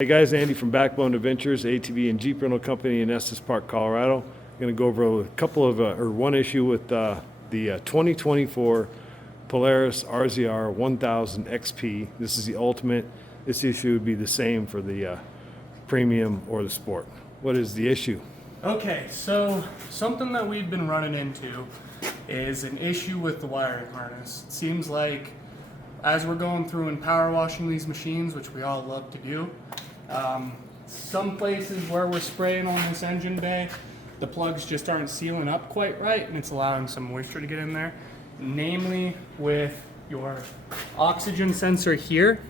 Hey guys, Andy from Backbone Adventures, ATV and Jeep rental company in Estes Park, Colorado. I'm going to go over a couple of, one issue with the 2024 Polaris RZR 1000 XP. This is the ultimate. This issue would be the same for the premium or the sport. What is the issue? Okay, so something that we've been running into is an issue with the wiring harness. It seems like as we're going through and power washing these machines, which we all love to do, some places where we're spraying on this engine bay, the plugs just aren't sealing up quite right, and it's allowing some moisture to get in there. Namely with your oxygen sensor here.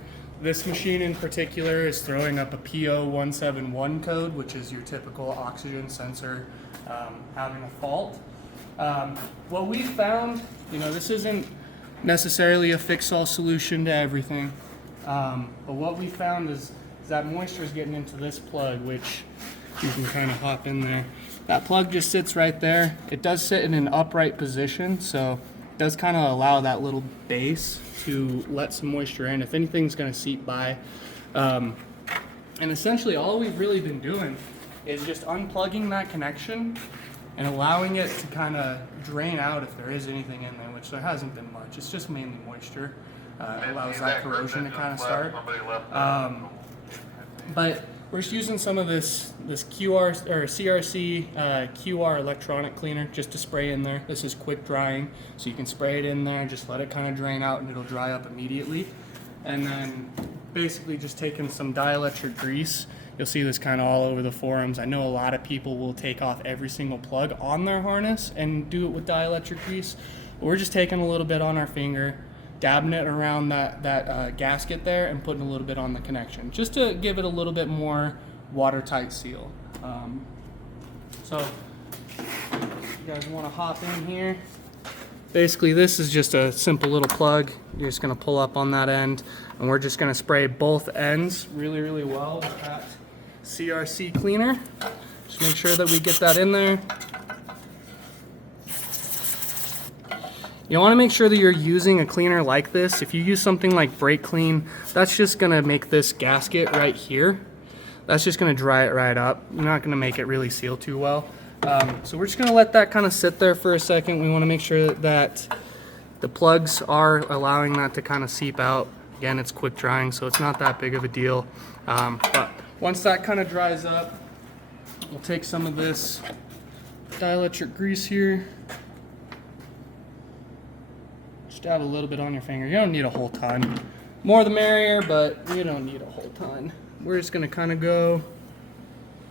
This machine in particular is throwing up a PO171 code, which is your typical oxygen sensor having a fault. What we found, this isn't necessarily a fix-all solution to everything, but what we found is that moisture is getting into this plug, which you can kind of hop in there. That plug just sits right there. It does sit in an upright position, so it does kind of allow that little base to let some moisture in if anything's going to seep by. And essentially all we've really been doing is just unplugging that connection and allowing it to kind of drain out if there is anything in there, which there hasn't been much. It's just mainly moisture. It allows that corrosion to kind of start. But we're just using some of this QR or CRC QR electronic cleaner just to spray in there. This is quick drying, so you can spray it in there and just let it kind of drain out and it'll dry up immediately. And then basically just taking some dielectric grease. You'll see this kind of all over the forums. I know a lot of people will take off every single plug on their harness and do it with dielectric grease. But we're just taking a little bit on our finger, dabbing it around that gasket there and putting a little bit on the connection just to give it a little bit more watertight seal. So you guys want to hop in here. Basically this is just a simple little plug. You're just going to pull up on that end and we're just going to spray both ends really, really well with that CRC cleaner. Just make sure that we get that in there. You want to make sure that you're using a cleaner like this. If you use something like brake clean, that's just going to make this gasket right here. That's just going to dry it right up. You're not going to make it really seal too well. So we're just going to let that kind of sit there for a second. We want to make sure that the plugs are allowing that to kind of seep out. Again, it's quick drying, so it's not that big of a deal. But once that kind of dries up, we'll take some of this dielectric grease here. Just dab a little bit on your finger. You don't need a whole ton. More the merrier, but you don't need a whole ton. We're just going to kind of go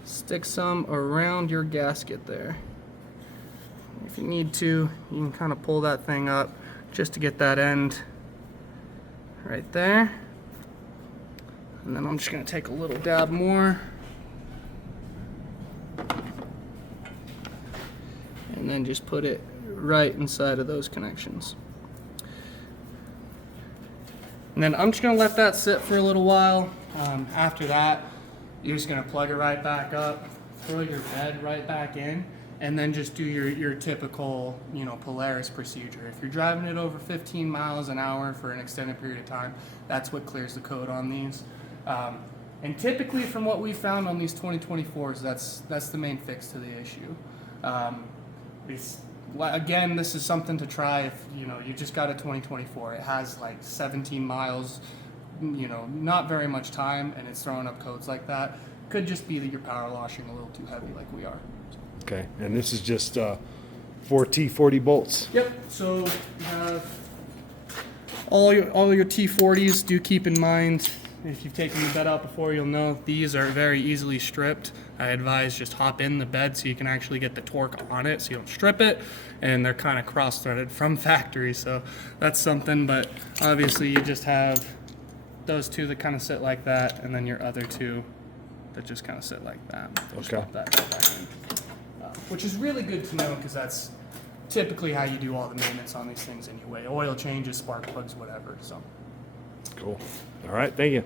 stick some around your gasket there. If you need to, you can kind of pull that thing up just to get that end right there. And then I'm just going to take a little dab more. And then just put it right inside of those connections. And then I'm just going to let that sit for a little while. After that, you're just going to plug it right back up, throw your bed right back in, and then just do your typical, Polaris procedure. If you're driving it over 15 miles an hour for an extended period of time, that's what clears the code on these. And typically from what we found on these 2024s, that's the main fix to the issue. Again, this is something to try if you just got a 2024. It has like 17 miles, not very much time, and it's throwing up codes like that. Could just be that you're power washing a little too heavy like we are. Okay, and this is just 4 T40 bolts. Yep, so you have all your T40s. Do keep in mind, if you've taken the bed out before, you'll know these are very easily stripped. I advise just hop in the bed so you can actually get the torque on it so you don't strip it, and they're kind of cross-threaded from factory, so that's something. But obviously you just have those two that kind of sit like that, and then your other two that just kind of sit like that. Just okay. That back in. Which is really good to know because that's typically how you do all the maintenance on these things anyway. Oil changes, spark plugs, whatever. So cool. All right, thank you.